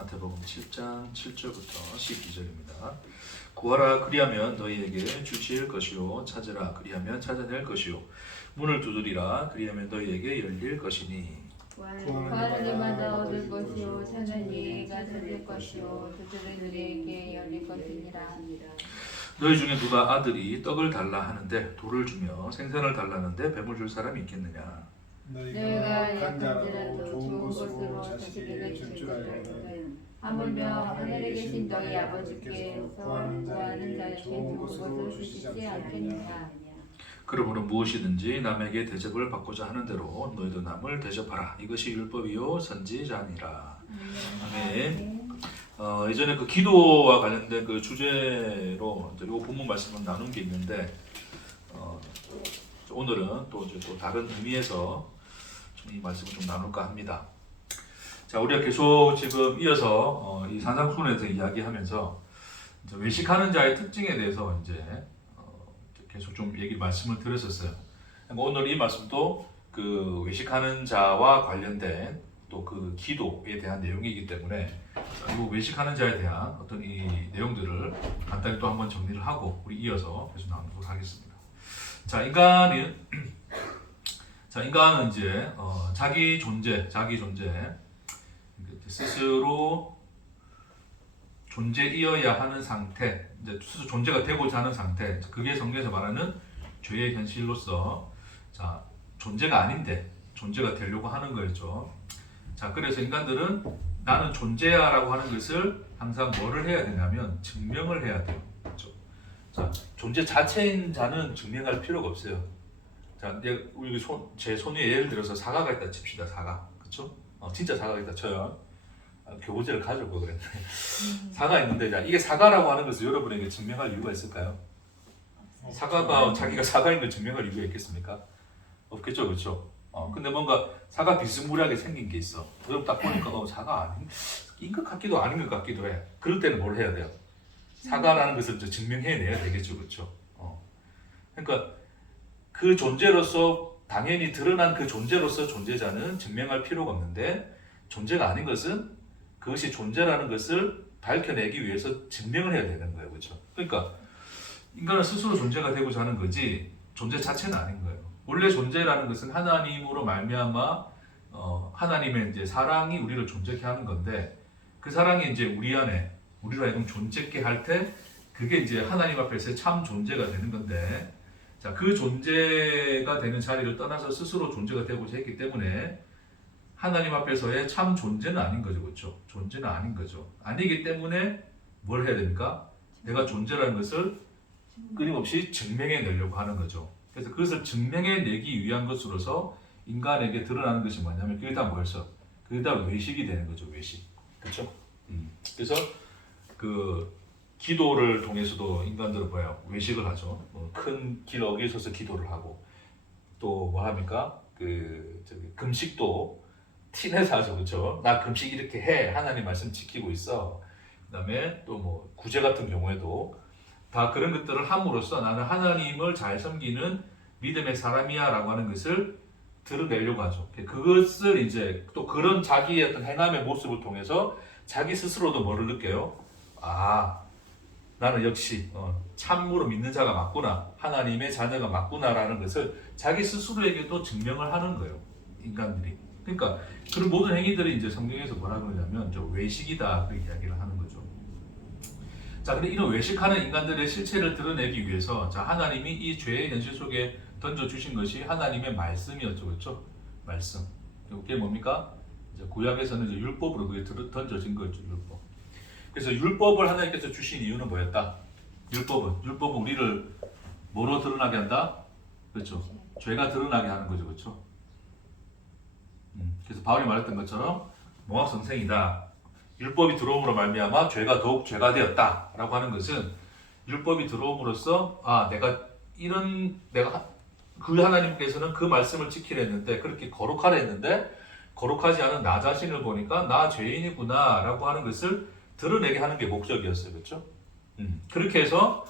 마태복음 7장 7절부터 12절입니다. 구하라 그리하면 너희에게 주실 것이요 찾으라 그리하면 찾아낼 것이요 문을 두드리라 그리하면 너희에게 열릴 것이니 구하는 이마다 얻을 것이요 찾는 이가 찾을 것이요 두드리는 이에게 열릴 것이니라. 너희 중에 누가 아들이 떡을 달라 하는데 돌을 주며 생선을 달라는데 뱀을 줄 사람이 있겠느냐. 너희가 약한지라도 좋은 것으로 자식에게 줄 줄 알거든 하물며 하늘에 계신 너희 아버지께서 구하는 자에게 좋은 것을 주시지 않겠느냐. 그러므로 무엇이든지 남에게 대접을 받고자 하는 대로 너희도 남을 대접하라. 이것이 율법이요 선지자니라. 아멘. 예전에 그 기도와 관련된 그 주제로 이 본문 말씀을 나눈 게 있는데 오늘은 또 다른 의미에서 이 말씀을 좀 나눌까 합니다. 자, 우리가 계속 지금 이어서 이 산상수훈에서 이야기하면서 이제 외식하는 자의 특징에 대해서 이제 계속 좀 말씀을 드렸었어요. 오늘 이 말씀도 그 외식하는 자와 관련된 또 그 기도에 대한 내용이기 때문에 이 외식하는 자에 대한 어떤 이 내용들을 간단히 또 한번 정리를 하고 우리 이어서 계속 나누도록 하겠습니다. 자, 인간은 이제 자기 존재 스스로 존재이어야 하는 상태, 이제 스스로 존재가 되고자 하는 상태, 그게 성경에서 말하는 죄의 현실로서 자 존재가 아닌데 존재가 되려고 하는 거였죠. 자, 그래서 인간들은 나는 존재야라고 하는 것을 항상 뭐를 해야 되냐면 증명을 해야 돼요. 그렇죠? 자, 존재 자체인 자는 증명할 필요가 없어요. 자, 우리 제 손 위에 예를 들어서 사과가 있다 칩시다. 사과, 그렇죠? 진짜 사과가 있다 쳐요. 교보제를 가져올 걸 그랬네. 사과 있는데, 자, 이게 사과라고 하는 것을 여러분에게 증명할 이유가 있을까요? 사과가 자기가 사과인 걸 증명할 이유가 있겠습니까? 없겠죠, 그렇죠? 근데 뭔가 사과 비스무리하게 생긴 게 있어. 그럼 딱 보니까 사과 아닌 것 같기도 아닌 것 같기도 해. 그럴 때는 뭘 해야 돼요? 사과라는 것을 증명해내야 되겠죠, 그렇죠? 그러니까 그 존재로서 당연히 드러난 그 존재로서 존재자는 증명할 필요가 없는데 존재가 아닌 것은 그것이 존재라는 것을 밝혀내기 위해서 증명을 해야 되는 거예요, 그렇죠? 그러니까 인간은 스스로 존재가 되고자 하는 거지 존재 자체는 아닌 거예요. 원래 존재라는 것은 하나님으로 말미암아 하나님의 이제 사랑이 우리를 존재케 하는 건데 그 사랑이 이제 우리 안에 우리로 하여금 존재케 할 때 그게 이제 하나님 앞에서의 참 존재가 되는 건데 자, 그 존재가 되는 자리를 떠나서 스스로 존재가 되고자 했기 때문에 하나님 앞에서의 참 존재는 아닌 거죠, 그렇죠? 존재는 아닌 거죠. 아니기 때문에 뭘 해야 됩니까? 내가 존재라는 것을 끊임없이 증명해내려고 하는 거죠. 그래서 그것을 증명해내기 위한 것으로서 인간에게 드러나는 것이 뭐냐면 그게 다 뭐였어? 그게 다 외식이 되는 거죠, 외식. 그렇죠? 그래서 그 기도를 통해서도 인간들은 뭐예요? 외식을 하죠. 큰 길 어귀에 서서 기도를 하고 또 뭐 합니까? 금식도 티내서 하죠, 그렇죠? 나 금식 이렇게 해, 하나님 말씀 지키고 있어. 그다음에 또 뭐 구제 같은 경우에도 다 그런 것들을 함으로써 나는 하나님을 잘 섬기는 믿음의 사람이야라고 하는 것을 드러내려고 하죠. 그것을 이제 또 그런 자기의 어떤 행함의 모습을 통해서 자기 스스로도 뭐를 느껴요? 아, 나는 역시 참으로 믿는 자가 맞구나, 하나님의 자녀가 맞구나라는 것을 자기 스스로에게도 증명을 하는 거예요, 인간들이. 그러니까 그런 모든 행위들이 이제 성경에서 뭐라고 그러냐면 저 외식이다 그 이야기를 하는 거죠. 자, 근데 이런 외식하는 인간들의 실체를 드러내기 위해서 자, 하나님이 이 죄의 현실 속에 던져주신 것이 하나님의 말씀이었죠, 그렇죠? 말씀. 그게 뭡니까? 이제 구약에서는 이제 율법으로 그게 던져진 거죠, 율법. 그래서 율법을 하나님께서 주신 이유는 뭐였다? 율법은 우리를 뭐로 드러나게 한다? 그렇죠? 죄가 드러나게 하는 거죠, 그렇죠? 그래서 바울이 말했던 것처럼 모학성생이다. 율법이 들어옴으로 말미암아 죄가 더욱 죄가 되었다라고 하는 것은 율법이 들어옴으로써 내가 그 하나님께서는 그 말씀을 지키려 했는데 그렇게 거룩하려 했는데 거룩하지 않은 나 자신을 보니까 나 죄인이구나라고 하는 것을 드러내게 하는 게 목적이었어요, 그렇죠? 그렇게 해서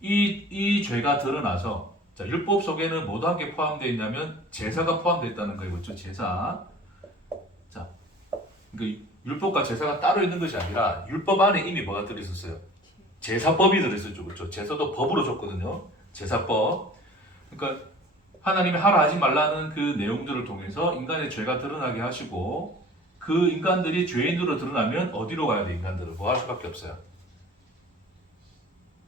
이 죄가 드러나서 자, 율법 속에는 뭐가 함께 포함되어 있냐면 제사가 포함되어 있다는 거예요, 그렇죠? 제사. 자, 그러니까 율법과 제사가 따로 있는 것이 아니라 율법 안에 이미 뭐가 들어있었어요? 제사법이 들어있었죠. 그렇죠? 제사도 법으로 줬거든요. 제사법. 그러니까 하나님이 하라 하지 말라는 그 내용들을 통해서 인간의 죄가 드러나게 하시고 그 인간들이 죄인으로 드러나면 어디로 가야 돼? 인간들은 뭐 할 수밖에 없어요.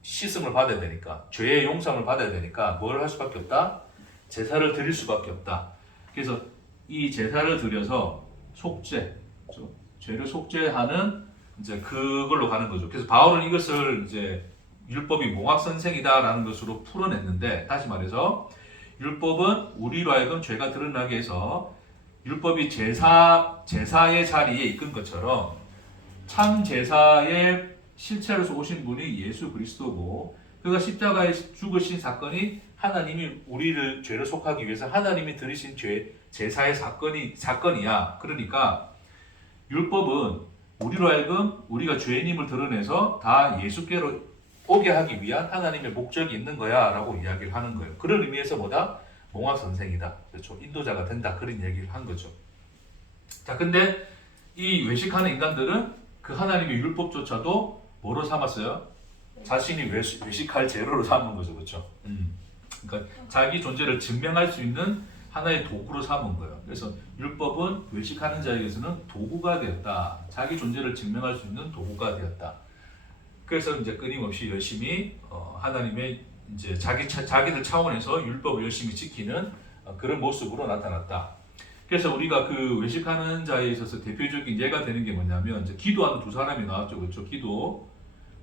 씻음을 받아야 되니까, 죄의 용서를 받아야 되니까 뭘 할 수밖에 없다? 제사를 드릴 수밖에 없다. 그래서 이 제사를 드려서 속죄, 그렇죠? 죄를 속죄하는 이제 그걸로 가는 거죠. 그래서 바울은 이것을 이제 율법이 몽학선생이다라는 것으로 풀어냈는데, 다시 말해서 율법은 우리로 하여금 죄가 드러나게 해서 율법이 제사의 자리에 이끈 것처럼 참 제사의 실체로서 오신 분이 예수 그리스도고, 그가 십자가에 죽으신 사건이 하나님이 우리를 죄를 속하기 위해서 하나님이 들이신 제사의 사건이야. 그러니까 율법은 우리로 하여금 우리가 죄인임을 드러내서 다 예수께로 오게 하기 위한 하나님의 목적이 있는 거야 라고 이야기를 하는 거예요. 그런 의미에서 뭐다? 몽학선생이다. 그렇죠? 인도자가 된다. 그런 얘기를 한 거죠. 자, 근데 이 외식하는 인간들은 그 하나님의 율법조차도 뭐로 삼았어요? 자신이 외식할 재료로 삼은 거죠. 그렇죠? 그러니까 자기 존재를 증명할 수 있는 하나의 도구로 삼은 거예요. 그래서 율법은 외식하는 자에게서는 도구가 되었다. 자기 존재를 증명할 수 있는 도구가 되었다. 그래서 이제 끊임없이 열심히 하나님의 이제 자기들 차원에서 율법을 열심히 지키는 그런 모습으로 나타났다. 그래서 우리가 그 외식하는 자에 있어서 대표적인 예가 되는 게 뭐냐면 이제 기도하는 두 사람이 나왔죠, 그렇죠? 기도.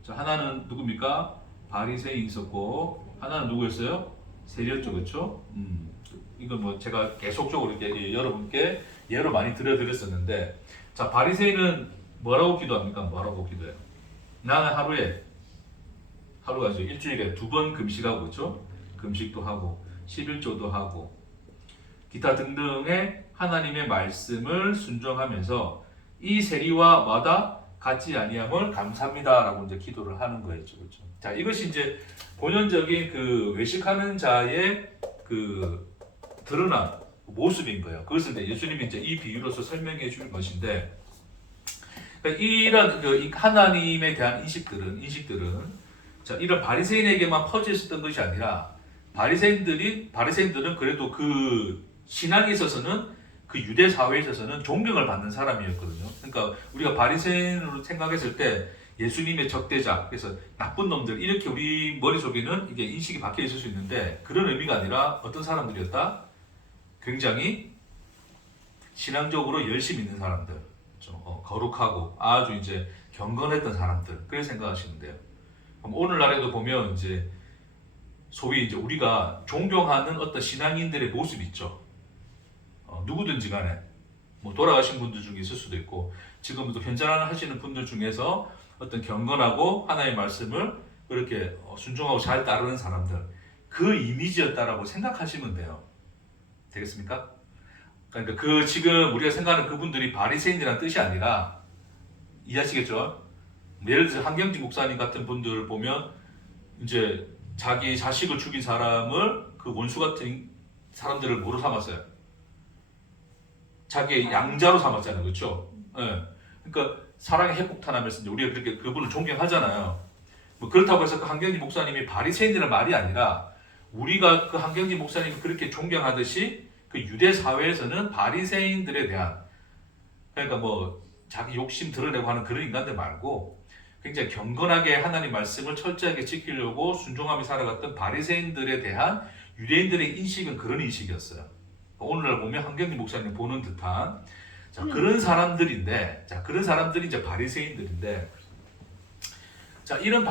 자, 하나는 누굽니까? 바리새인이 있었고 하나는 누구였어요? 세리였죠, 그렇죠? 이건 뭐 제가 계속적으로 이렇게 여러분께 예로 많이 들려드렸었는데, 자, 바리새인은 뭐라고 기도합니까? 뭐라고 기도해요? 나는 하루가 이제 일주일에 2번 금식하고, 그렇죠? 금식도 하고 11조도 하고 기타 등등의 하나님의 말씀을 순종하면서 이 세리와 마다 같지 아니함을 감사합니다라고 이제 기도를 하는 거였죠, 그렇죠? 자, 이것이 이제 본연적인 그 외식하는 자의 그 드러난 모습인 거예요. 그것을 이제 예수님이 이제 이 비유로서 설명해 줄 것인데, 그러니까 이런 그 하나님에 대한 인식들은 자, 이런 바리새인에게만 퍼져 있었던 것이 아니라 바리새인들은 그래도 그 신앙에 있어서는 그 유대 사회에 있어서는 존경을 받는 사람이었거든요. 그러니까 우리가 바리새인으로 생각했을 때 예수님의 적대자, 그래서 나쁜 놈들 이렇게 우리 머릿속에는 이게 인식이 박혀 있을 수 있는데, 그런 의미가 아니라 어떤 사람들이었다? 굉장히 신앙적으로 열심히 있는 사람들, 좀 거룩하고 아주 이제 경건했던 사람들, 그렇게 생각하시면 돼요. 그럼 오늘날에도 보면 이제 소위 이제 우리가 존경하는 어떤 신앙인들의 모습이 있죠. 누구든지 간에 뭐 돌아가신 분들 중에 있을 수도 있고 지금도 현존하시는 분들 중에서 어떤 경건하고 하나의 말씀을 그렇게 순종하고 잘 따르는 사람들, 그 이미지였다라고 생각하시면 돼요. 되겠습니까? 그러니까 그 지금 우리가 생각하는 그분들이 바리새인이라는 뜻이 아니라, 이해하시겠죠? 예를 들어 한경직 목사님 같은 분들 보면 이제 자기 자식을 죽인 사람을 그 원수 같은 사람들을 뭐로 삼았어요? 자기의 양자로 삼았잖아요, 그렇죠? 네. 그러니까 사랑의 핵폭탄하면서 이제 우리가 그렇게 그분을 존경하잖아요. 뭐 그렇다고 해서 그 한경직 목사님이 바리새인이라는 말이 아니라, 우리가 그 한경직 목사님이 그렇게 존경하듯이 그 유대 사회에서는 바리새인들에 대한, 그러니까 뭐 자기 욕심 드러내고 하는 그런 인간들 말고 굉장히 경건하게 하나님 말씀을 철저하게 지키려고 순종하며 살아갔던 바리새인들에 대한 유대인들의 인식은 그런 인식이었어요. 오늘날 보면 한경직 목사님 보는 듯한 자, 그런 사람들인데, 자, 그런 사람들이 이제 바리새인들인데, 자, 이런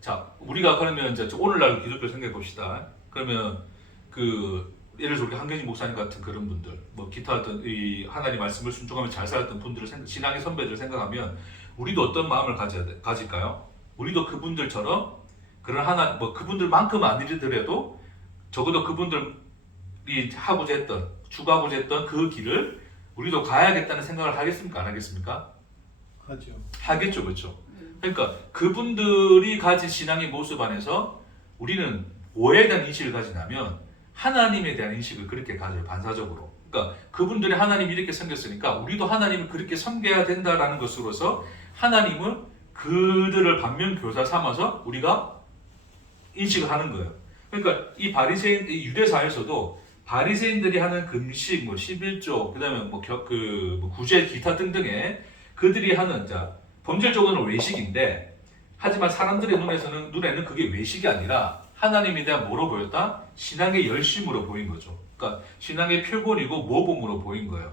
자, 우리가 그러면 이제 오늘날 기독교 생각해 봅시다. 그러면 그 예를 들어 우리 한경직 목사님 같은 그런 분들, 뭐 기타 어떤 이 하나님 말씀을 순종하며 잘 살았던 분들을 신앙의 선배들을 생각하면 우리도 어떤 마음을 가질까요? 우리도 그분들처럼 그런 뭐 그분들만큼 아니더라도 적어도 그분들이 추구하고자 했던 그 길을 우리도 가야겠다는 생각을 하겠습니까? 안 하겠습니까? 하죠. 하겠죠, 그렇죠? 그러니까 그분들이 가진 신앙의 모습 안에서 우리는 뭐에 대한 인식을 가지냐면 하나님에 대한 인식을 그렇게 가져요, 반사적으로. 그러니까 그분들이 하나님이 이렇게 섬겼으니까 우리도 하나님을 그렇게 섬겨야 된다라는 것으로서 하나님을 그들을 반면교사 삼아서 우리가 인식을 하는 거예요. 그러니까 이 바리새인, 이 유대 사회에서도 바리새인들이 하는 금식, 뭐 11조, 그다음에 뭐 구제, 기타 등등의 그들이 하는 본질적으로는 외식인데, 하지만 사람들의 눈에는 그게 외식이 아니라 하나님에 대한 뭐로 보였다? 신앙의 열심으로 보인 거죠. 그러니까 신앙의 표본이고 모범으로 보인 거예요.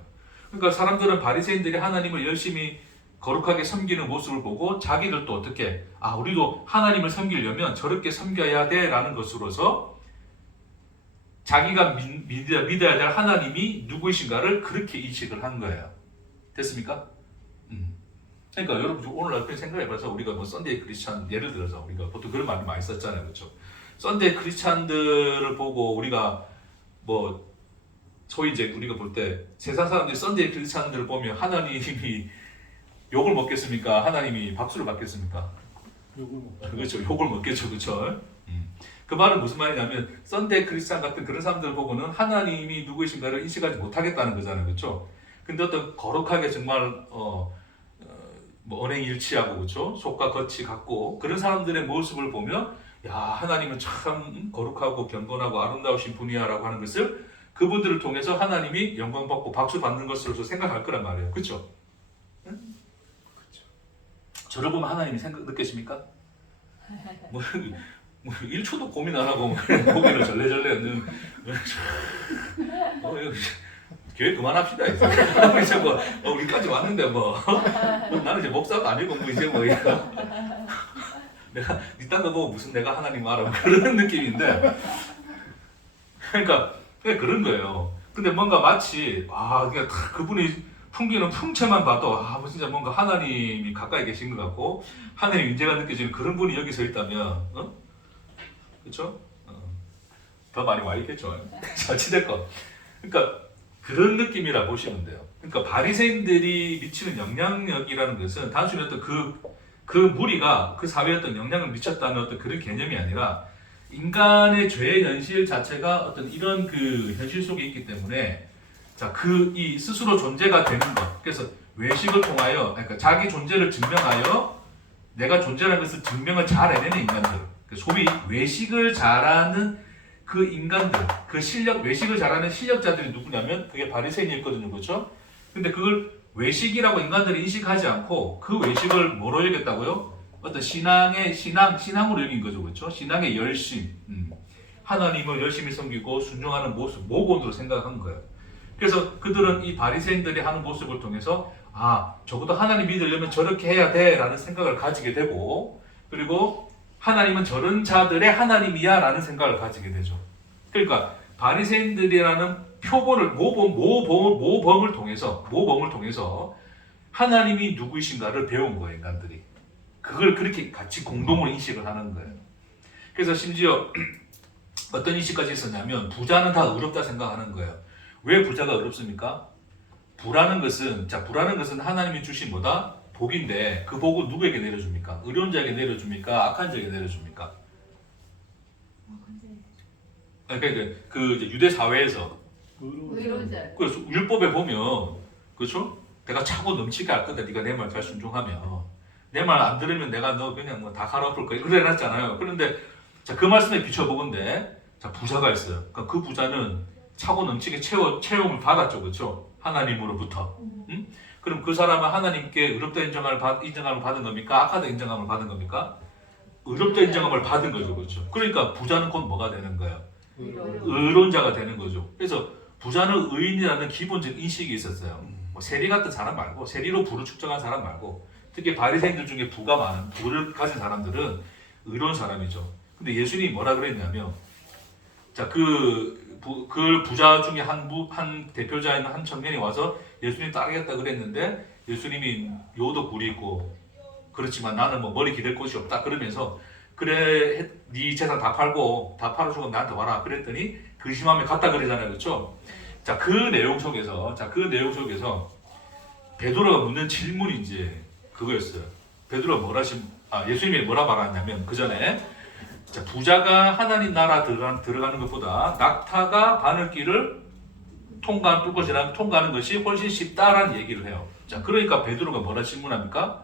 그러니까 사람들은 바리새인들이 하나님을 열심히 거룩하게 섬기는 모습을 보고 자기들도 어떻게 우리도 하나님을 섬기려면 저렇게 섬겨야 돼 라는 것으로서 자기가 믿어야 될 하나님이 누구이신가를 그렇게 인식을 한 거예요. 됐습니까? 그러니까 여러분 오늘 그렇게 생각해봐서 우리가 뭐 썬데이 크리스찬 예를 들어서 우리가 보통 그런 말을 많이 썼잖아요, 그렇죠? 썬데이 크리스찬들을 보고 우리가 뭐 소위 이제 우리가 볼 때 세상 사람들이 썬데이 크리스찬들을 보면 하나님이 욕을 먹겠습니까? 하나님이 박수를 받겠습니까? 욕을 먹. 그렇죠, 욕을 먹겠죠, 그렇죠? 그 말은 무슨 말이냐면 썬데이 크리스찬 같은 그런 사람들을 보고는 하나님이 누구이신가를 인식하지 못하겠다는 거잖아요, 그렇죠? 근데 어떤 거룩하게 정말 뭐 언행일치하고 그렇죠? 속과 겉이 같고 그런 사람들의 모습을 보면 야, 하나님은 참 거룩하고 경건하고 아름다우신 분이야라고 하는 것을 그분들을 통해서 하나님이 영광 받고 박수 받는 것으로서 생각할 거란 말이에요. 그렇죠? 응? 저를 보면 하나님이 느끼십니까? 뭐 1초도 고민 안 하고 고개를 절레절레 얻는 교회 그만합시다 이제. 이제 뭐 우리까지 왔는데 뭐 나는 이제 목사가 아니고 뭐 이제 뭐 이거 내가 이딴 거 보고 무슨 내가 하나님 알아 그런 느낌인데, 그러니까 그런 거예요. 근데 뭔가 마치 그냥 그분이 풍기는 풍채만 봐도 뭐 진짜 뭔가 하나님이 가까이 계신 것 같고 하나님 인재가 느껴지는 그런 분이 여기 서 있다면 그렇죠? 더 많이 와 있겠죠. 어찌됐건 그러니까 그런 느낌이라 보시면 돼요. 그러니까 바리새인들이 미치는 영향력이라는 것은 단순히 어떤 그 무리가 그 사회에 어떤 영향을 미쳤다는 어떤 그런 개념이 아니라 인간의 죄의 현실 자체가 어떤 이런 그 현실 속에 있기 때문에 이 스스로 존재가 되는 것. 그래서 외식을 통하여 그러니까 자기 존재를 증명하여 내가 존재라는 것을 증명을 잘 해내는 인간들. 소위 외식을 잘하는 그 인간들, 그 외식을 잘하는 실력자들이 누구냐면 그게 바리새인이었거든요, 그렇죠? 근데 그걸 외식이라고 인간들이 인식하지 않고 그 외식을 뭐로 여겼다고요? 어떤 신앙으로 여긴 거죠, 그렇죠? 신앙의 열심, 하나님을 열심히 섬기고 순종하는 모습, 모본으로 생각한 거예요. 그래서 그들은 이 바리새인들이 하는 모습을 통해서 적어도 하나님 믿으려면 저렇게 해야 돼라는 생각을 가지게 되고, 그리고 하나님은 저런 자들의 하나님이야 라는 생각을 가지게 되죠. 그러니까 바리새인들이라는 표본을 모범을 통해서 하나님이 누구이신가를 배운 거예요, 인간들이. 그걸 그렇게 같이 공동으로 인식을 하는 거예요. 그래서 심지어 어떤 인식까지 있었냐면 부자는 다 의롭다 생각하는 거예요. 왜 부자가 의롭습니까? 부라는 것은 하나님이 주신 뭐다? 복인데 그 복을 누구에게 내려줍니까? 의로운 자에게 내려줍니까? 악한 자에게 내려줍니까? 그러니까 그 유대 사회에서 의로운 자. 그래서 율법에 보면 그렇죠? 내가 차고 넘치게 할 거다. 네가 내 말 잘 순종하면 내 말 안 들으면 내가 너 그냥 뭐 다 갈아엎을 거야. 그래 놨잖아요. 그런데 그 말씀에 비춰보건데 부자가 있어요. 그러니까 그 부자는 차고 넘치게 체험을 받았죠, 그렇죠? 하나님으로부터. 응? 그럼 그 사람은 하나님께 의롭다 인정함을 받은 겁니까? 악하다 인정함을 받은 겁니까? 의롭다 인정함을 받은 거죠, 그렇죠? 그러니까 부자는 곧 뭐가 되는 거예요? 의로운 자가 되는 거죠. 그래서 부자는 의인이라는 기본적 인식이 있었어요. 뭐 세리 같은 사람 말고, 세리로 부를 측정한 사람 말고, 특히 바리새인들 중에 부가 많은 부를 가진 사람들은 의로운 사람이죠. 근데 예수님이 뭐라 그랬냐면, 그 부자 중에 한 대표자인 한 청년이 와서 예수님 따르겠다 그랬는데 예수님이 요도 굴이 있고 그렇지만 나는 뭐 머리 기댈 곳이 없다 그러면서 그래 네 재산 다 팔아주고 나한테 와라 그랬더니 근심하며 갔다 그러잖아요, 그렇죠? 그 내용 속에서 베드로가 묻는 질문이 이제 그거였어요. 베드로가 예수님이 뭐라 말하냐면 그 전에 부자가 하나님 나라 들어가는 것보다 낙타가 바늘길을 뚫고 지나면 통과하는 것이 훨씬 쉽다라는 얘기를 해요. 자, 그러니까 베드로가 뭐라 질문합니까?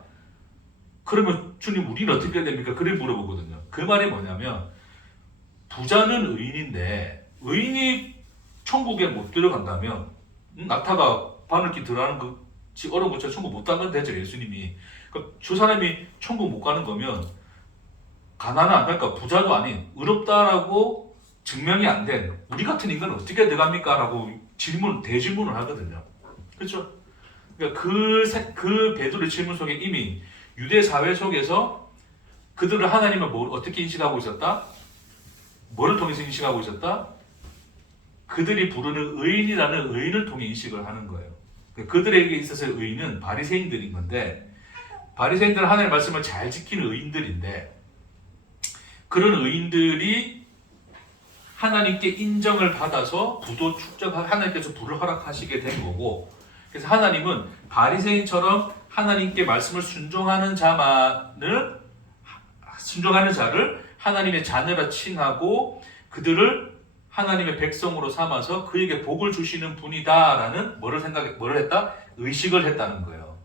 그러면 주님 우리는 어떻게 해야 됩니까? 그래 물어보거든요. 그 말이 뭐냐면 부자는 의인인데 의인이 천국에 못 들어간다면 낙타가 바늘길 들어가는 것이 어려운 것처럼 천국 못 가면 되죠. 예수님이. 그러니까 저 사람이 천국 못 가는 거면 가난한 그러니까 부자도 아닌 의롭다라고 증명이 안 된 우리 같은 인간은 어떻게 들어갑니까? 라고 대질문을 하거든요. 그렇죠? 그러니까 그 베드로의 질문 속에 이미 유대 사회 속에서 그들을 하나님을 어떻게 인식하고 있었다? 뭐를 통해서 인식하고 있었다? 그들이 부르는 의인이라는 의인을 통해 인식을 하는 거예요. 그들에게 있어서의 의인은 바리새인들인 건데 바리새인들은 하나님의 말씀을 잘 지키는 의인들인데 그런 의인들이 하나님께 인정을 받아서 부도 하나님께서 부를 허락하시게 된 거고 그래서 하나님은 바리새인처럼 하나님께 말씀을 순종하는 자를 하나님의 자녀라 칭하고 그들을 하나님의 백성으로 삼아서 그에게 복을 주시는 분이다라는 뭐를 했다? 의식을 했다는 거예요.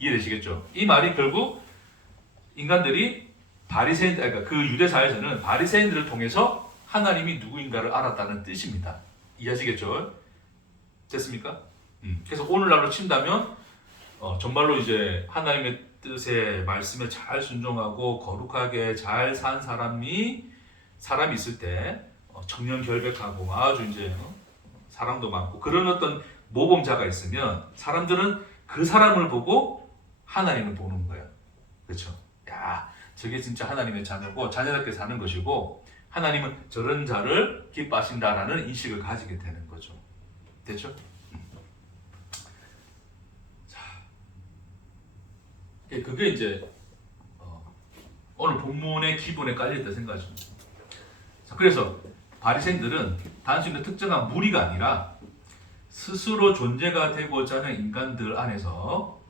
이해되시겠죠? 이 말이 결국 인간들이 그러니까 그 유대 사회에서는 바리새인들을 통해서 하나님이 누구인가를 알았다는 뜻입니다. 이해하시겠죠? 됐습니까? 그래서 오늘날로 친다면 정말로 이제 하나님의 뜻의 말씀에 잘 순종하고 거룩하게 잘 산 사람이 있을 때 청년 결백하고 아주 이제 사랑도 많고 그런 어떤 모범자가 있으면 사람들은 그 사람을 보고 하나님을 보는 거예요. 그렇죠? 야, 저게 진짜 하나님의 자녀고 자녀답게 사는 것이고 하나님은 저런 자를 기뻐하신다라는 인식을 가지게 되는 거죠. 됐죠? 자, 그게 이제 오늘 본문의 기본에 깔려있다 생각하십니다. 자, 그래서 바리새인들은 단순히 특정한 무리가 아니라 스스로 존재가 되고자 하는 인간들 안에서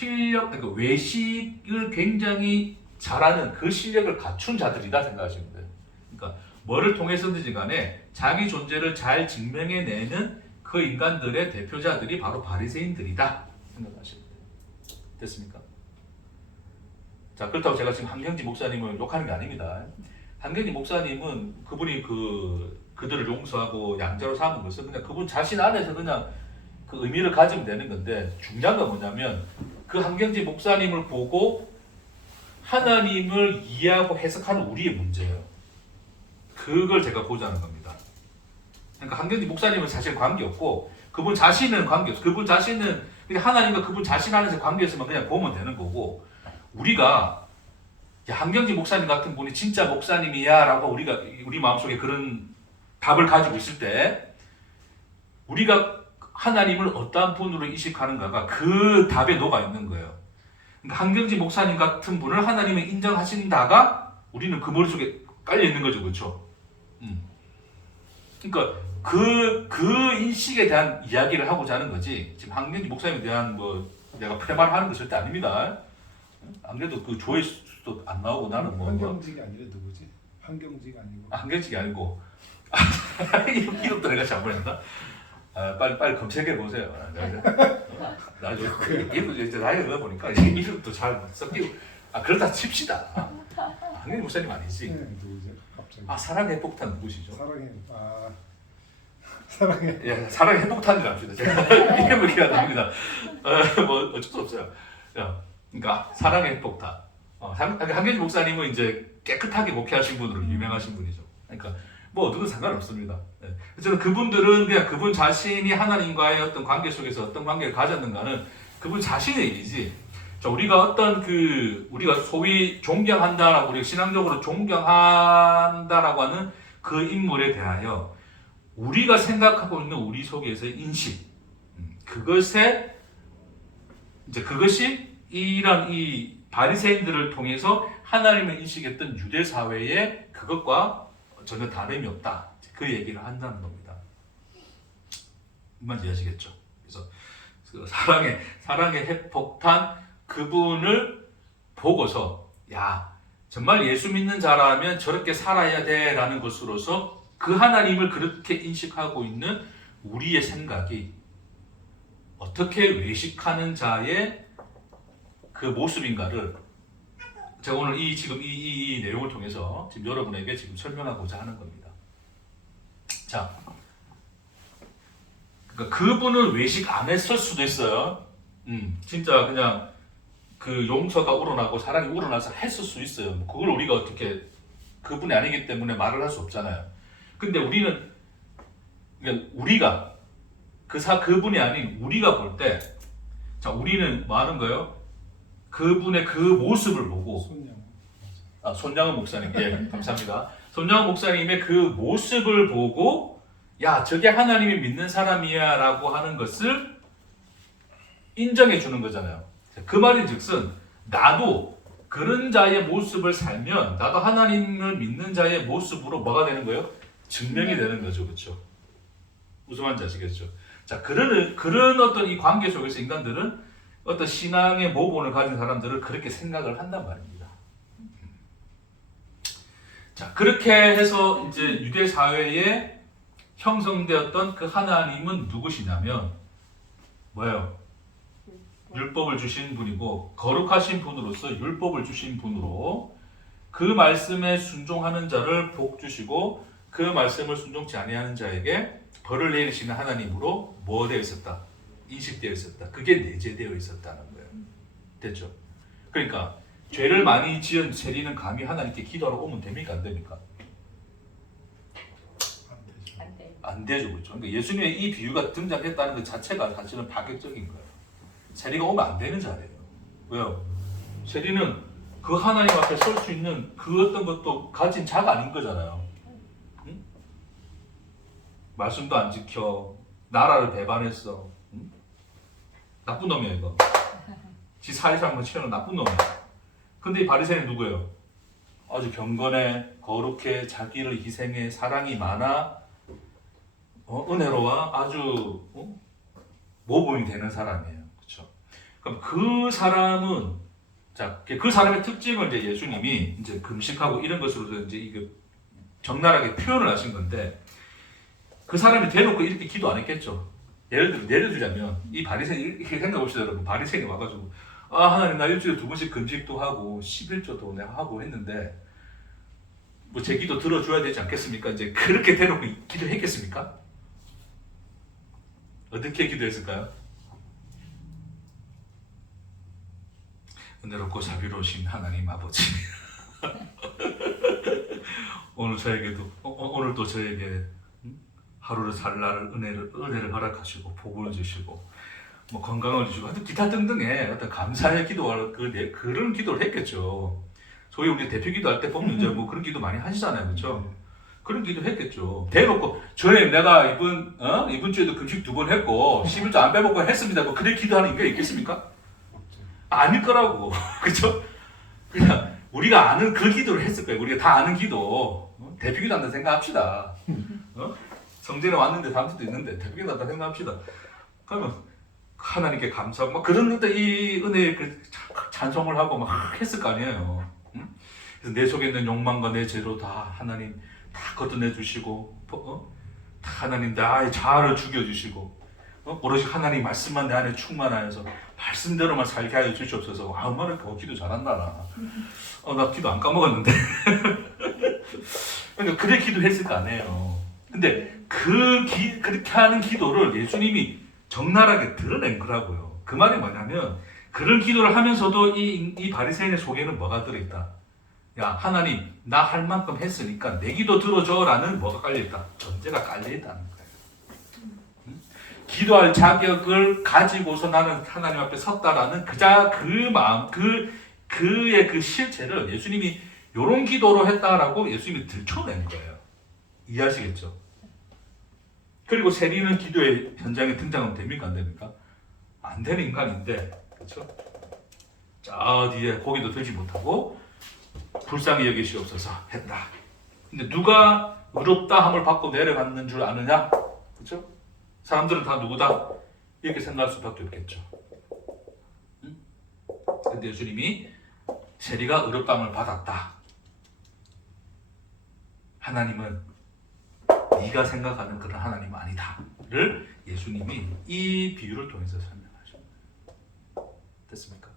그러니까 외식을 굉장히 잘하는 그 실력을 갖춘 자들이다 생각하시면 돼요. 그러니까 뭐를 통해서든지 간에 자기 존재를 잘 증명해내는 그 인간들의 대표자들이 바로 바리새인들이다 생각하시면 돼요. 됐습니까? 자, 그렇다고 제가 지금 한경지 목사님을 욕하는 게 아닙니다. 한경지 목사님은 그분이 그들을 용서하고 양자로 삼은 것은 그냥 그분 자신 안에서 그냥 그 의미를 가지면 되는 건데 중요한 건 뭐냐면 그 한경지 목사님을 보고 하나님을 이해하고 해석하는 우리의 문제예요. 그걸 제가 보자는 겁니다. 그러니까 한경지 목사님은 사실 관계없고 그분 자신은 관계없어. 그분 자신은 그냥 하나님과 그분 자신 안에서 관계였으면 그냥 보면 되는 거고 우리가 한경지 목사님 같은 분이 진짜 목사님이야 라고 우리 마음속에 그런 답을 가지고 있을 때 우리가 하나님을 어떠한 분으로 인식하는가가 그 답에 녹아 있는 거예요. 그러니까 한경지 목사님 같은 분을 하나님이 인정하신다가 우리는 그 머릿속에 깔려 있는 거죠. 그렇죠? 그러니까 그 인식에 대한 이야기를 하고자 하는 거지 지금 한경지 목사님에 대한 내가 폐말하는 거 절대 아닙니다. 안 그래도 그 조회수도 안 나오고 나는 한경직이 아니라 누구지? 한경직 아니고 한경직이 아니고 이름도 내가 잘못했나? 빨리 검색해 보세요. 나중에 이름도 이제 나이가 들다 보니까 이름도 잘 섞이고 그렇다 칩시다. 한경지 목사님 아니지? 네, 누구지? 갑자기 사랑의 핵폭탄 누구시죠? 사랑해 예, 사랑의 핵폭탄이라 합시다. 제가 이름을 기억 안 납니다. 어쩔 수 없어요. 그러니까 사랑의 핵폭탄. 한경지 목사님은 이제 깨끗하게 목회하신 분으로 유명하신 분이죠. 그러니까 누구든 상관없습니다. 네. 저는 그분들은 그냥 그분 자신이 하나님과의 어떤 관계 속에서 어떤 관계를 가졌는가는 그분 자신의 일이지. 자, 우리가 우리가 소위 존경한다라고 우리가 신앙적으로 존경한다라고 하는 그 인물에 대하여 우리가 생각하고 있는 우리 속에서의 인식, 그것이 이런 이 바리새인들을 통해서 하나님을 인식했던 유대 사회의 그것과 전혀 다름이 없다. 그 얘기를 한다는 겁니다. 뭔지 아시겠죠? 그래서 그 사랑의 핵폭탄 그분을 보고서 야 정말 예수 믿는 자라면 저렇게 살아야 돼라는 것으로서 그 하나님을 그렇게 인식하고 있는 우리의 생각이 어떻게 외식하는 자의 그 모습인가를 제가 오늘 이 내용을 통해서 지금 여러분에게 지금 설명하고자 하는 겁니다. 자, 그러니까 그분은 외식 안 했을 수도 있어요. 진짜 그냥 그 용서가 우러나고 사랑이 우러나서 했을 수 있어요. 그걸 우리가 어떻게 그분이 아니기 때문에 말을 할 수 없잖아요. 근데 우리는 그러니까 우리가 그분이 아닌 우리가 볼 때, 자 우리는 뭐 하는 거예요? 그분의 그 모습을 보고 손양은 목사님, 예, 감사합니다. 손양은 목사님의 그 모습을 보고 야 저게 하나님이 믿는 사람이야 라고 하는 것을 인정해 주는 거잖아요. 그 말인즉슨 나도 그런 자의 모습을 살면 나도 하나님을 믿는 자의 모습으로 뭐가 되는 거예요? 증명이 되는 거죠. 그렇죠? 무슨 말인지 아시겠죠? 자, 그런 어떤 이 관계 속에서 인간들은 어떤 신앙의 모본을 가진 사람들은 그렇게 생각을 한단 말입니다. 자, 그렇게 해서 이제 유대 사회에 형성되었던 그 하나님은 누구시냐면 뭐예요? 율법을 주신 분이고 거룩하신 분으로서 율법을 주신 분으로 그 말씀에 순종하는 자를 복 주시고 그 말씀을 순종치 아니하는 자에게 벌을 내리시는 하나님으로 뭐 되어 있었다? 인식되어 있었다. 그게 내재되어 있었다는 거예요. 됐죠? 그러니까 죄를 많이 지은 세리는 감히 하나님께 기도하러 오면 됩니까? 안 됩니까? 안 되죠. 그렇죠? 그러니까 예수님의 이 비유가 등장했다는 것 자체가 사실은 파격적인 거예요. 세리가 오면 안 되는 자리예요. 왜요? 세리는 그 하나님 앞에 설 수 있는 그 어떤 것도 가진 자가 아닌 거잖아요. 응? 말씀도 안 지켜, 나라를 배반했어. 응? 나쁜 놈이야 이거. 지 사회상을 치려는 나쁜 놈이야. 근데 이 바리새인은 누구예요? 아주 경건해, 거룩해, 자기를 희생해, 사랑이 많아, 은혜로워, 아주 모범이 되는 사람이에요. 그렇죠? 그럼 그 사람은 자, 그 사람의 특징을 이제 예수님이 이제 금식하고 이런 것으로 이제 이게 적나라하게 표현을 하신 건데 그 사람이 대놓고 이렇게 기도 안 했겠죠. 예를 들자면 이 바리새인 이렇게 생각해 봅시다, 여러분. 바리새인이 와가지고 하나님 나 일주일에 2번씩 금식도 하고 11조도 내가 하고 했는데 뭐 제 기도 들어줘야 되지 않겠습니까? 이제 그렇게 대놓고 기도했겠습니까? 어떻게 기도했을까요? 은혜롭고 자비로우신 하나님 아버지 오늘 또 저에게 하루를 살 날을 은혜를 허락하시고 복을 주시고 뭐 건강을 주시고 하여튼 기타 등등의 어떤 감사의 기도를 그런 기도를 했겠죠. 소위 우리 대표 기도할 때 보면 이제 뭐 그런 기도 많이 하시잖아요, 그렇죠? 그런 기도 했겠죠. 대놓고 주님 내가 이번 주에도 금식 2번 했고 11조 안 빼먹고 했습니다. 뭐 그래 기도하는 게 있겠습니까? 아닐 거라고. 그렇죠? 그냥 우리가 아는 그 기도를 했을 거예요. 우리가 다 아는 기도. 대표 기도 한다 생각합시다. 성전에 왔는데 사람들도 있는데 대표 기도 한다 생각합시다. 그러면 하나님께 감사하고 막 그런 이 은혜의 그 찬송을 하고 막 했을 거 아니에요. 그래서 내 속에 있는 욕망과 내 죄로 다 하나님 다 걷어내 주시고 다 하나님 나의 자아를 죽여주시고 오로지 하나님 말씀만 내 안에 충만하여서 말씀대로만 살게 하여 주시옵소서. 얼마나 기도 잘한다 나 기도 안 까먹었는데 그러니까 그래 기도했을 거 아니에요. 근데 그렇게 하는 기도를 예수님이 적나라하게 드러낸 거라고요. 그 말이 뭐냐면 그런 기도를 하면서도 이 바리새인의 속에는 뭐가 들어있다. 야 하나님 나 할 만큼 했으니까 내 기도 들어줘라는 뭐가 깔려있다. 전제가 깔려있다는 거예요. 기도할 자격을 가지고서 나는 하나님 앞에 섰다라는 그 마음 그의 그 실체를 예수님이 요런 기도로 했다라고 예수님이 들춰낸 거예요. 이해하시겠죠? 그리고 세리는 기도의 현장에 등장하면 됩니까? 안 됩니까? 안 되는 인간인데 그렇죠? 저 뒤에 고기도 들지 못하고 불쌍히 여기시옵소서 했다. 근데 누가 의롭다 함을 받고 내려가는 줄 아느냐? 그렇죠? 사람들은 다 누구다? 이렇게 생각할 수밖에 없겠죠. 근데 예수님이 세리가 의롭다함을 받았다. 하나님은 네가 생각하는 그런 하나님은 아니다를 예수님이 이 비유를 통해서 설명하십니다. 됐습니까?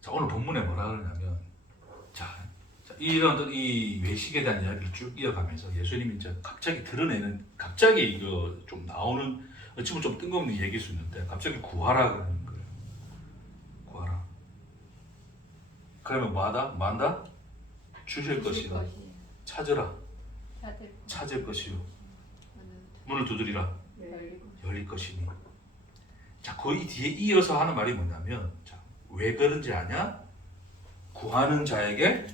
자, 오늘 본문에 뭐라 그러냐면 자, 이런 이 외식에 대한 이야기를 쭉 이어가면서 예수님이 이제 갑자기 드러내는, 갑자기 이거 좀 나오는, 어찌 보면 좀 뜬금없는 얘기일 수 있는데 갑자기 구하라 그러는 거예요. 구하라. 그러면 뭐한다? 주실 것이요. 찾으라. 찾을 것이요. 문을 두드리라. 열릴 것이니. 자, 거의 뒤에 이어서 하는 말이 뭐냐면, 자, 왜 그런지 아냐? 구하는 자에게,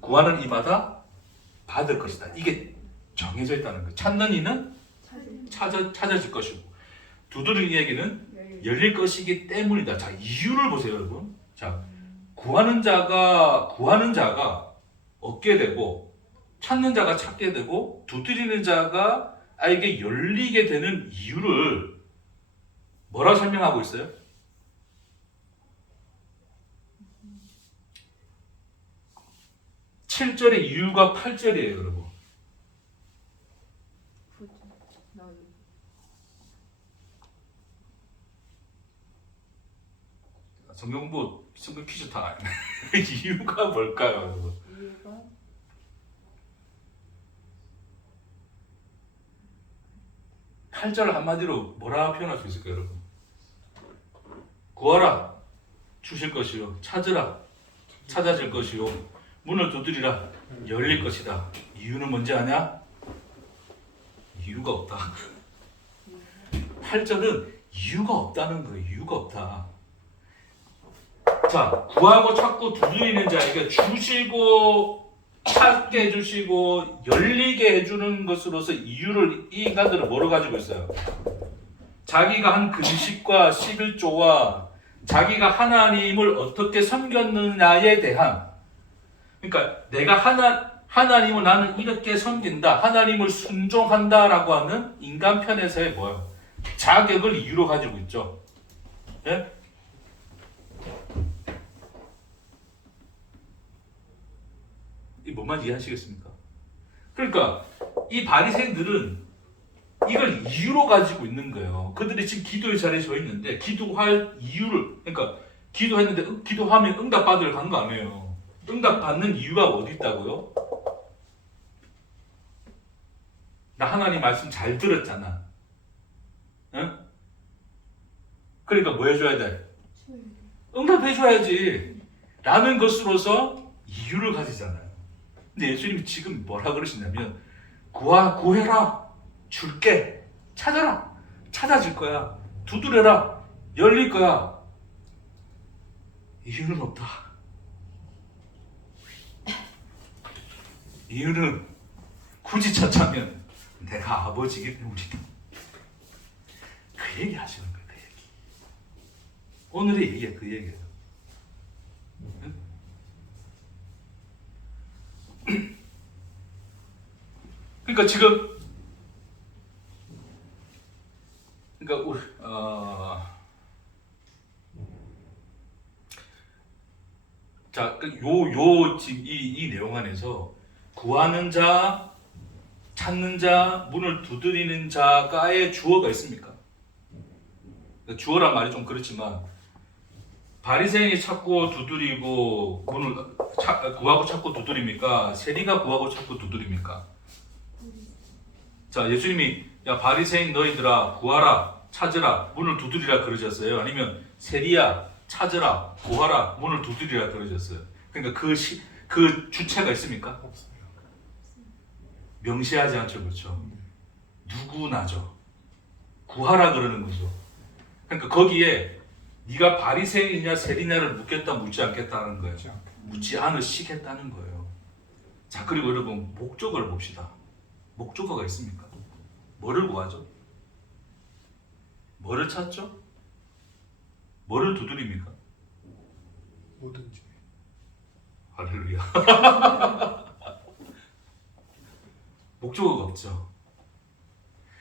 구하는 이마다 받을 것이다. 이게 정해져 있다는 거예요. 찾는 이는 찾아질 것이고, 두드리는 이에게는 열릴 것이기 때문이다. 자, 이유를 보세요, 여러분. 자, 구하는 자가 얻게 되고, 찾는 자가 찾게 되고, 두드리는 자가 에게 열리게 되는 이유를 뭐라고 설명하고 있어요? 7절의 이유가 8절이에요, 여러분. 성경부 성경 퀴즈 다 이유가 뭘까요, 여러분? 이유가 8절 한마디로 뭐라 표현할 수 있을까요, 여러분? 구하라, 주실 것이요. 찾으라, 찾아질 것이요. 문을 두드리라, 열릴 것이다. 이유는 뭔지 아냐? 이유가 없다. 8절은 이유가 없다는 거예요. 이유가 없다. 자, 구하고 찾고 두드리는 자에게 주시고 찾게 해주시고 열리게 해주는 것으로서 이유를 이 인간들은 뭐로 가지고 있어요? 자기가 한 금식과 11조와 자기가 하나님을 어떻게 섬겼느냐에 대한, 그러니까 내가 하나님을 나는 이렇게 섬긴다, 하나님을 순종한다라고 하는 인간 편에서의 뭐예요? 자격을 이유로 가지고 있죠. 예? 이 뭔 이해하시겠습니까? 그러니까 이 바리새인들은 이걸 이유로 가지고 있는 거예요. 그들이 지금 기도의 자리에 서 있는데 기도할 이유를, 그러니까 기도했는데 기도하면 응답받을 간 거 아니에요. 응답받는 이유가 어디 있다고요? 나 하나님 말씀 잘 들었잖아. 응? 그러니까 뭐 해줘야 돼? 응답해줘야지 라는 것으로서 이유를 가지잖아요. 근데 예수님이 지금 뭐라 그러시냐면, 구해라, 줄게, 찾아라, 찾아질 거야, 두드려라, 열릴 거야. 이유는 없다. 이유는 굳이 찾자면 내가 아버지기 때문이다. 그 얘기 하시는 거예요. 그 얘기. 오늘의 얘기가 그 얘기예요. 응? 그러니까 지금, 그러니까 자, 지금 이 내용 안에서 구하는 자, 찾는 자, 문을 두드리는 자가의 주어가 있습니까? 주어란 말이 좀 그렇지만, 바리새인이 찾고 두드리고 문을 구하고 찾고 두드립니까? 세리가 구하고 찾고 두드립니까? 자, 예수님이 야 바리새인 너희들아 구하라, 찾으라, 문을 두드리라 그러셨어요? 아니면 세리야 찾으라, 구하라, 문을 두드리라 그러셨어요? 그러니까 그 주체가 있습니까? 없습니다. 명시하지 않죠, 그렇죠? 누구나죠. 구하라 그러는 거죠. 그러니까 거기에 네가 바리새인이냐 세리냐를 묻겠다 묻지 않겠다는 거예요. 묻지 않으시겠다는 거예요. 자, 그리고 여러분 목적을 봅시다. 목적어가 있습니까? 뭐를 구하죠? 뭐를 찾죠? 뭐를 두드립니까? 뭐든지. 할렐루야. 목적어가 없죠.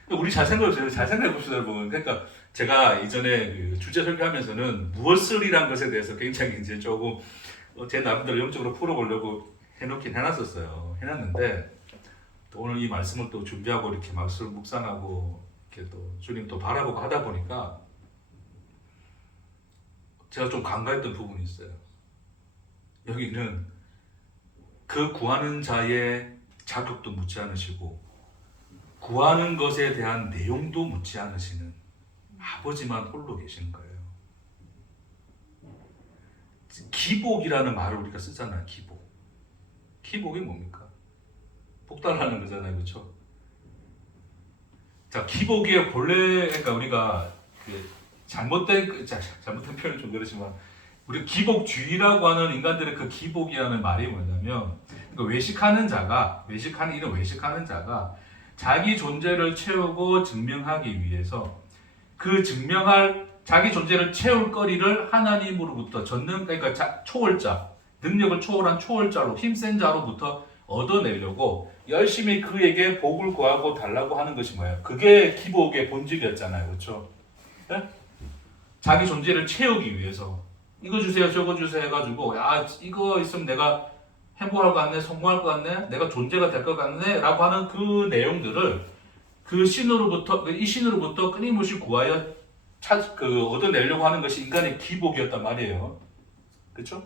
우리 잘 생각해 봅시다, 여러분. 그러니까 제가 이전에 그 주제 설교하면서는 무엇을이란 것에 대해서 굉장히 이제 조금 제 나름대로 영적으로 풀어보려고 해놓긴 해놨었어요. 해놨는데 또 오늘 이 말씀을 또 준비하고 이렇게 말씀을 묵상하고 이렇게 또 주님 또 바라보고 하다 보니까 제가 좀 간과했던 부분이 있어요. 여기는 그 구하는 자의 자격도 묻지 않으시고 구하는 것에 대한 내용도 묻지 않으시는 아버지만 홀로 계시는 거예요. 기복이라는 말을 우리가 쓰잖아요. 기복. 기복이 뭡니까? 복 달라는 거잖아요. 그렇죠? 자, 기복의 본래, 그러니까 우리가 그 잘못된 표현은 좀 그렇지만 우리 기복주의라고 하는 인간들의 그 기복이라는 말이 뭐냐면 그러니까 외식하는 자가 자기 존재를 채우고 증명하기 위해서 그 증명할 자기 존재를 채울 거리를 하나님으로부터 그러니까 초월자, 능력을 초월한 초월자로 힘센 자로부터 얻어내려고 열심히 그에게 복을 구하고 달라고 하는 것이 뭐예요? 그게 기복의 본질이었잖아요. 그렇죠? 네? 자기 존재를 채우기 위해서 이거 주세요 저거 주세요 해가지고 야 이거 있으면 내가 행복할 것 같네 성공할 것 같네 내가 존재가 될 것 같네 라고 하는 그 내용들을 이 신으로부터 끊임없이 구하여 얻어내려고 하는 것이 인간의 기복이었단 말이에요. 그렇죠?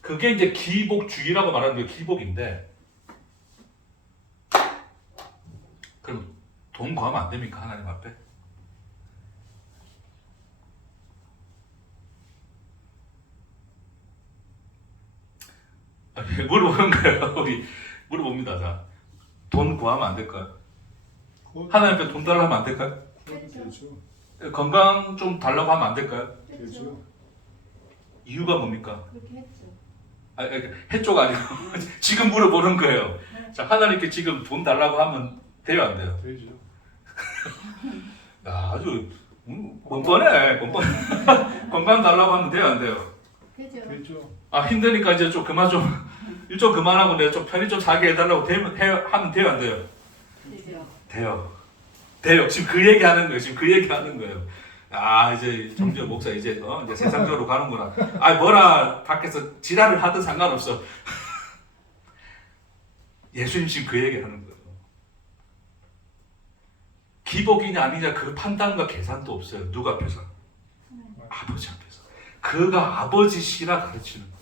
그게 이제 기복주의라고 말하는 게 기복인데 그럼 돈 구하면 안 됩니까? 하나님 앞에? 물어보는 거예요. 우리 물어봅니다. 자, 돈 구하면 안 될까요? 하나님 앞에 돈 달라고 하면 안 될까요? 되죠. 건강 좀 달라고 하면 안 될까요? 되죠. 이유가 뭡니까? 그렇게 했죠. 해쪽 아니고 지금 물어보는 거예요. 자, 하나님께 지금 돈 달라고 하면 돼요, 안 돼요? 되죠. 야, 아주 뻔뻔해. 건강 달라고 하면 돼요, 안 돼요? 되죠. 되죠. 아, 힘드니까 이제 좀 그만 일 좀 그만하고 내가 좀 편히 좀 살게 해달라고 하면 돼요, 안 돼요? 되죠. 돼요. 지금 그 얘기하는 거예요. 아, 이제 정지호 목사 이제 세상적으로 가는구나. 아, 뭐라 밖에서 지랄을 하든 상관없어. 예수님 지금 그 얘기하는 거예요. 기복이냐 아니냐 그 판단과 계산도 없어요. 누구 앞에서? 아버지 앞에서. 그가 아버지시라 가르치는 거예요.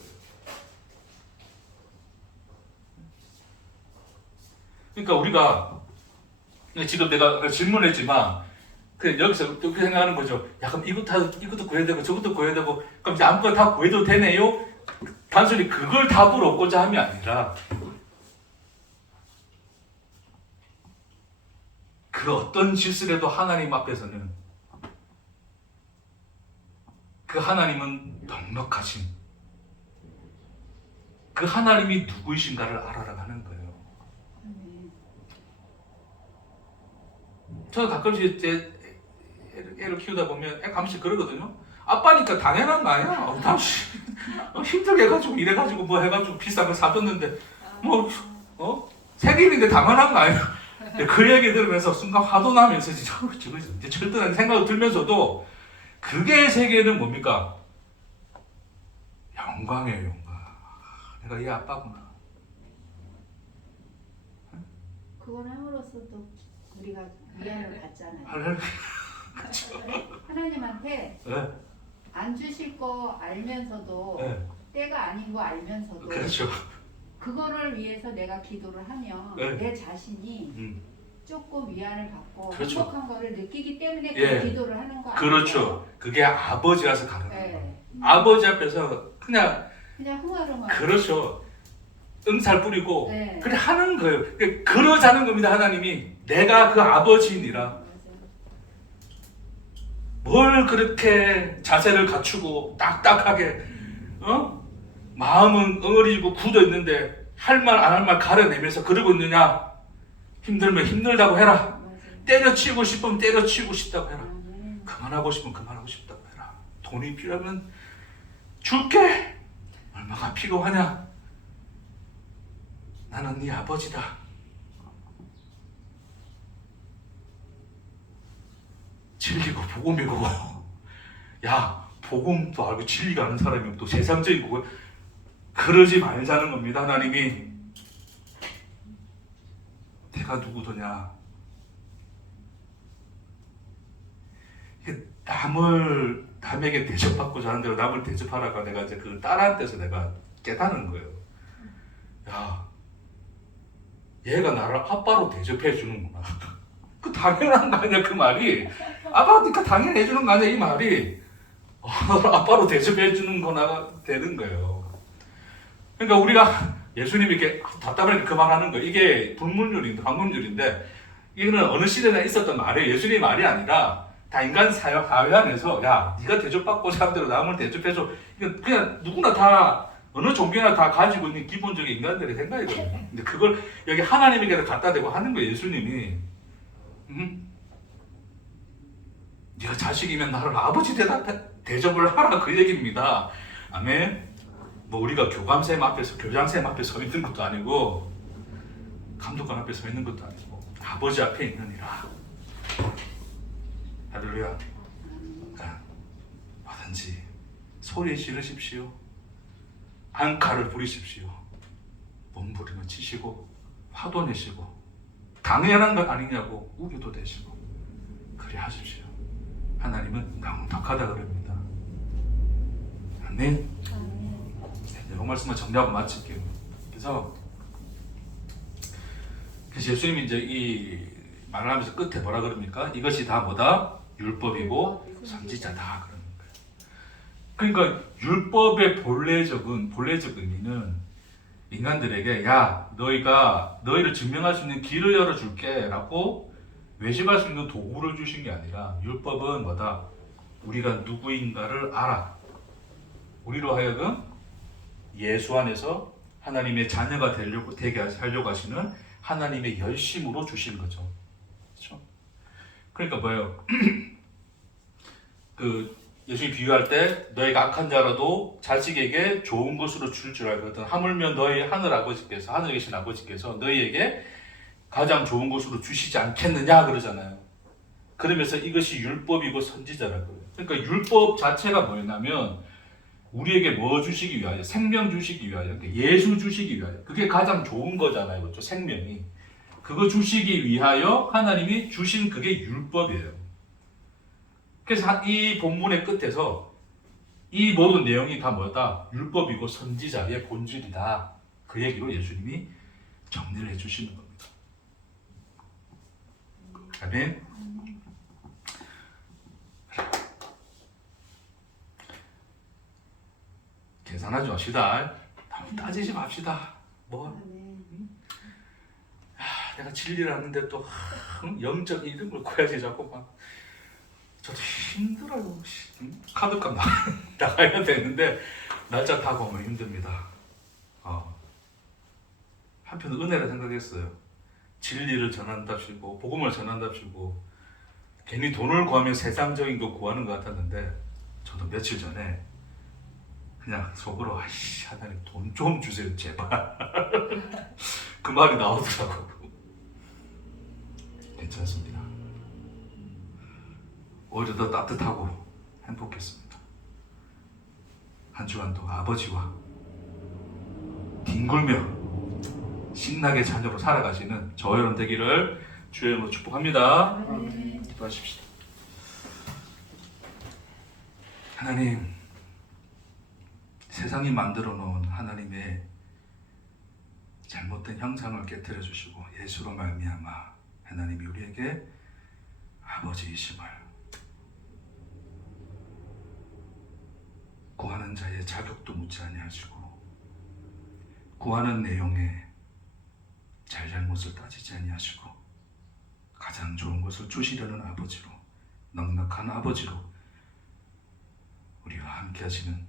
그러니까 우리가 지금 내가 질문했지만 여기서 이렇게 생각하는 거죠. 야, 그럼 이것도 구해야 되고 저것도 구해야 되고 그럼 이제 아무거나 다 구해도 되네요? 단순히 그걸 답으로 얻고자 함이 아니라 그 어떤 짓을 해도 하나님 앞에서는 그 하나님은 넉넉하신 그 하나님이 누구이신가를 알아가는 거예요. 저는 가끔씩 제 애를 키우다 보면 애가 한 번씩 그러거든요. 아빠니까 당연한 거 아니야. 당신 힘들게 해가지고 이래가지고 뭐 해가지고 비싼 걸 사줬는데 세계인인데 당연한 거 아니야. 그 얘기 들으면서 순간 화도 나면서 이제 철들한 생각이 들면서도 그게 세계는 뭡니까? 영광이에요, 영광. 내가 얘 아빠구나. 그걸 함으로써도 우리가 위안을 받잖아요. 그렇죠. 하나님한테 네. 안 주실 거 알면서도 네. 때가 아닌 거 알면서도 그렇죠. 그거를 위해서 내가 기도를 하면 네. 내 자신이 조금 위안을 받고 그렇죠. 행복한 거를 느끼기 때문에 예. 그 기도를 하는 거 아니에요? 그렇죠. 그게 아버지라서 가는 거예요. 네. 아버지 앞에서 그냥 흥얼흥얼. 그렇죠. 응살 뿌리고 네. 그래 하는 거예요. 그러자는 겁니다. 하나님이 내가 그 아버지니라. 맞아요. 뭘 그렇게 자세를 갖추고 딱딱하게 마음은 엉어리고 굳어 있는데 할 말 안 할 말 가려내면서 그러고 있느냐? 힘들면 힘들다고 해라. 맞아요. 때려치우고 싶으면 때려치우고 싶다고 해라. 네. 그만하고 싶으면 그만하고 싶다고 해라. 돈이 필요하면 줄게. 얼마가 필요하냐? 나는 네 아버지다. 질리고 복음이고 야 복음도 알고 진리가 아는 사람이면 또 세상적인 거 그러지 말자는 겁니다. 하나님이 내가 누구더냐? 남에게 대접받고자 하는 대로 남을 대접하라가 내가 이제 그 따라한 데서 내가 깨닫는 거예요. 야, 얘가 나를 아빠로 대접해 주는구나. 그 당연한 거 아니야, 그 말이. 아빠니까 당연히 해주는 거 아니야, 이 말이. 아빠로 대접해 주는 거나 되는 거예요. 그러니까 우리가 예수님이 이렇게 답답하게 그 말하는 거, 이게 불문율인데, 방문율인데, 이거는 어느 시대나 있었던 말이에요. 예수님의 말이 아니라 다 인간 사회 안에서 야, 네가 대접받고자 하는 대로 남을 대접해줘. 이건 그냥 누구나 다 어느 종교나 다 가지고 있는 기본적인 인간들의 생각이거든요. 근데 그걸 여기 하나님에게 갖다 대고 하는 거예요, 예수님이. 네가 자식이면 나를 아버지 대접을 하라, 그 얘기입니다. 아멘. 뭐 우리가 교감쌤 앞에서, 교장쌤 앞에 서 있는 것도 아니고 감독관 앞에 서 있는 것도 아니고 아버지 앞에 있느니라. 할렐루야. 그러니까 뭐든지 소리 지르십시오. 안칼을 부리십시오. 몸부림을 치시고 화도 내시고 당연한 것 아니냐고 우기도 되시고 그리 하십시오. 하나님은 넉넉하다 그럽니다. 아멘. 이 말씀을 정리하고 마칠게요. 그래서 예수님이 이제 이 말을 하면서 끝에 뭐라 그럽니까? 이것이 다 뭐다? 율법이고 선지자다 그러는 거예요. 그러니까 율법의 본래적 의미는 인간들에게 야, 너희를 증명할 수 있는 길을 열어줄게 라고 외식할 수 있는 도구를 주신 게 아니라 율법은 뭐다? 우리가 누구인가를 알아. 우리로 하여금 예수 안에서 하나님의 자녀가 되게 하려고 하시는 하나님의 열심으로 주신 거죠. 그렇죠? 그러니까 뭐예요? 그 예수님 비유할 때 너희가 악한 자라도 자식에게 좋은 것으로 줄 알거든. 하물며 너희 하늘에 계신 아버지께서 너희에게 가장 좋은 것으로 주시지 않겠느냐 그러잖아요. 그러면서 이것이 율법이고 선지자라고요. 그러니까 율법 자체가 뭐였냐면 우리에게 뭐 주시기 위하여? 생명 주시기 위하여. 예수 주시기 위하여. 그게 가장 좋은 거잖아요. 그렇죠? 생명이. 그거 주시기 위하여 하나님이 주신 그게 율법이에요. 그래서 이 본문의 끝에서 이 모든 내용이 다 뭐다? 율법이고 선지자의 본질이다. 그 얘기로 예수님이 정리를 해주시는 겁니다. 아멘. 계산하지 맙시다. 따지지 맙시다. 내가 진리를 하는데 또 영적 이런 걸 구해야지 자꾸 막 저도 힘들어요. 카드값 나가야 되는데 날짜 타고 오면 힘듭니다. 한편 은혜를 생각했어요. 진리를 전한답시고 복음을 전한답시고 괜히 돈을 구하면 세상적인 거 구하는 것 같았는데 저도 며칠 전에 그냥 속으로 하나님 돈 좀 주세요 제발. 그 말이 나오더라고요. 괜찮습니다. 오히려 더 따뜻하고 행복했습니다. 한 주간도 아버지와 뒹굴며 신나게 자녀로 살아가시는 저와 여러분 되기를 주의 이름으로 축복합니다. 기도하십시다. 하나님, 세상이 만들어 놓은 하나님의 잘못된 형상을 깨뜨려 주시고 예수로 말미암아 하나님이 우리에게 아버지이심을 구하는 자의 자격도 묻지 아니하시고 구하는 내용에 잘잘못을 따지지 아니하시고 가장 좋은 것을 주시려는 아버지로 넉넉한 아버지로 우리와 함께 하시는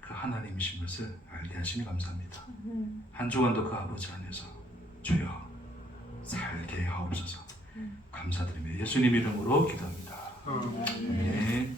그 하나님이신 것을 알게 하시니 감사합니다. 한 주간도 그 아버지 안에서 주여 살게 하옵소서. 감사드리며 예수님 이름으로 기도합니다. 아멘.